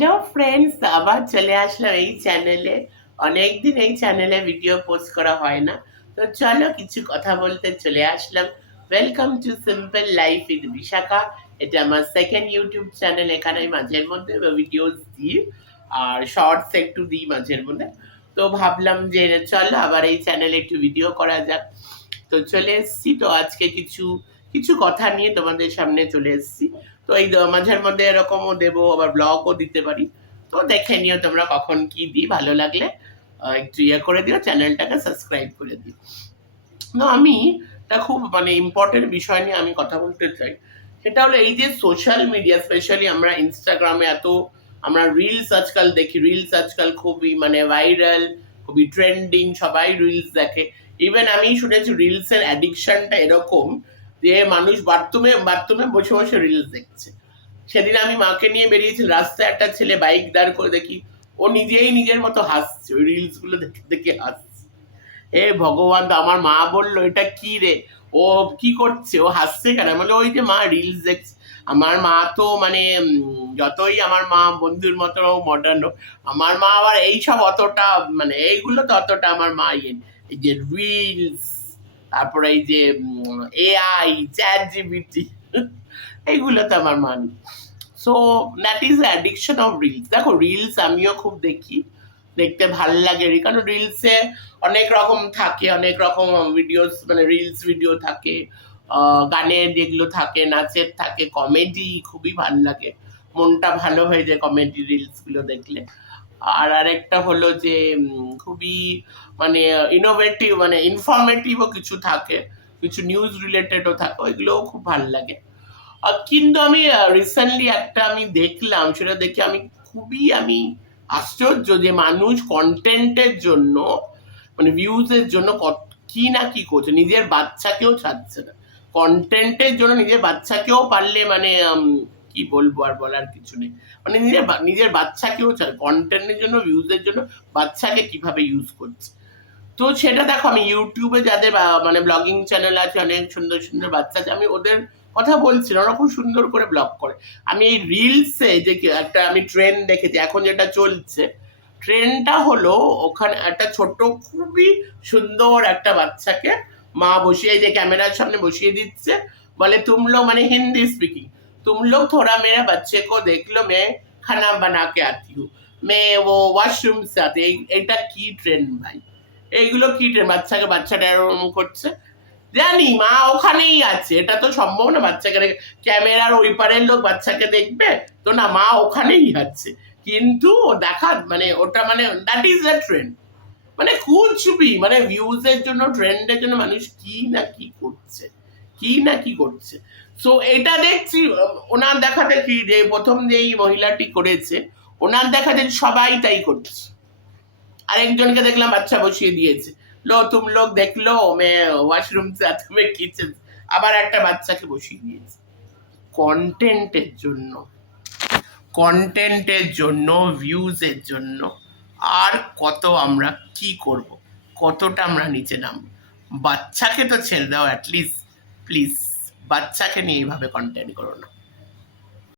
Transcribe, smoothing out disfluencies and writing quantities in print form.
Hello friends, আবার চলে আসলাম এই চ্যানেলে। অনেকদিন এই চ্যানেলে ভিডিও পোস্ট করা হয় না, তো চলো কিছু কথা বলতে চলে আসলাম। Welcome to simple life with Bishakha. এটা আমার সেকেন্ড ইউটিউব চ্যানেল। এখানে আমি মাঝের মধ্যে ভিডিওস দিই আর শর্টস একটু দিই মাঝের মধ্যে। তো ভাবলাম যে চলো আবার এই চ্যানেলে একটু ভিডিও করা যাক। তো চলে এসছি। তো আজকে কিছু কিছু কথা নিয়ে তোমাদের সামনে চলে এসছি। তো এই মাঝের মধ্যে এরকমও দেবো, আবার ব্লগও দিতে পারি। তো দেখে নিও তোমরা কখন কি দিই। ভালো লাগলে একটু ইয়ে করে দিও, চ্যানেলটাকে সাবস্ক্রাইব করে দিও। তো আমি একটা খুব ইম্পর্টেন্ট বিষয় নিয়ে আমি কথা বলতে চাই। সেটা হলো এই যে সোশ্যাল মিডিয়া, স্পেশালি আমরা ইনস্টাগ্রামে আমরা রিলস আজকাল দেখি। রিলস আজকাল খুবই ভাইরাল, খুবই ট্রেন্ডিং, সবাই রিলস দেখে। ইভেন আমি শুনেছি রিলসের অ্যাডিকশনটা এরকম যে মানুষ বাথরুমে বাথরুমে বসে বসে রিলস দেখছে। সেদিন আমি মাকে নিয়ে বেরিয়েছি, রাস্তায় একটা ছেলে বাইক দাঁড় করে দেখি ও নিজেই নিজের মতো হাসছে, ওই রিলস গুলো দেখে দেখে হাসছে। হে ভগবান! তো আমার মা বললো, এটা কি রে, ও কি করছে, ও হাসছে কেন? বলে ওই যে মা রিলস দেখছে। আমার মা তো যতই আমার মা বন্ধুর মতো মডার্ন, আমার মা আবার এইসব অতটা এইগুলো তো অতটা আমার মা এই যে রিলস, তারপরে এই যে এআই, চ্যাট জিপিটি, এইগুলো তো আমার মা নেই। So that is addiction of reels. দেখো রিলস আমিও খুব দেখি, দেখতে ভাল লাগে। কারণ রিলসে অনেক রকম থাকে, অনেক রকম ভিডিওস, রিলস ভিডিও থাকে, গানের যেগুলো থাকে, নাচের থাকে, কমেডি খুবই ভাল লাগে। মনটা ভালো হয়ে যায় কমেডি রিলস গুলো দেখলে। আর আরেকটা হলো যে খুবই ইনোভেটিভ, ইনফরমেটিভও কিছু থাকে, কিছু নিউজ রিলেটেডও থাকে, ওইগুলোও খুব ভাল লাগে। কিন্তু আমি রিসেন্টলি একটা আমি দেখলাম, সেটা দেখে আমি আশ্চর্য যে মানুষ কন্টেন্টের জন্য, ভিউজের জন্য কি না কি করছে, নিজের বাচ্চাকেও ছাড়ছে না কন্টেন্টের জন্য। নিজের বাচ্চাকেও পারলে কি বলবো, আর বলার কিছু নেই। নিজের বাচ্চাকেও ছাড়ে কন্টেন্টের জন্য, ভিউজের জন্য বাচ্চাকে কিভাবে ইউজ করছে। তো সেটা দেখো, আমি ইউটিউবে যাদের ব্লগিং চ্যানেল আছে, অনেক সুন্দর সুন্দর বাচ্চা আছে, আমি ওদের কথা বলছি না, ওরা খুব সুন্দর করে ব্লগ করে। আমি এই রিলসে যে একটা আমি ট্রেন্ড দেখেছি, এখন যেটা চলছে ট্রেন্ডটা হলো, ওখানে একটা ছোট খুবই সুন্দর একটা বাচ্চাকে মা বসিয়ে যে ক্যামেরার সামনে বসিয়ে দিচ্ছে, বলে তুম লোগ, হিন্দি স্পিকিং, तुम लोग थोड़ा मेरा बच्चे को देख लो, मैं खाना बना के आती हूँ, मैं वो वॉशरूम से आती। এটা কি ট্রেন্ড ভাই? এইগুলো কি ট্রেন্ড? বাচ্চাটা এরকম করছে, জানি মা ওখানেই আছে, এটা তো সম্ভব না বাচ্চাকে রেখে ক্যামেরার ওই পারের লোক বাচ্চাকে দেখবে তো না, মা ওখানেই আছে। কিন্তু দেখা ওটা দ্যাট ইজ দ্য ট্রেন্ড। কুচবি ভিউজের জন্য, ট্রেন্ডের জন্য মানুষ কি না কি করছে, কি না কি করছে। সো এটা দেখছি, ওনার দেখা দেখি যে প্রথম যেই মহিলাটি করেছে, ওনার দেখা দেখি সবাই তাই করছে। আরেকজনকে দেখলাম বাচ্চা বসিয়ে দিয়েছে, লো তুম লোক দেখলো মে ওয়াশরুম সে তুমি কিচেন, আবার একটা বাচ্চাকে বসিয়ে দিয়েছে। কন্টেন্টের জন্য, কন্টেন্টের জন্য, ভিউজের জন্য। আর কত আমরা কি করব, কতটা আমরা নিচে নামবো। বাচ্চাকে তো ছেড়ে দাও অ্যাটলিস্ট, প্লিজ বাচ্চাকে নিয়ে এইভাবে কন্টেন্ট করো না।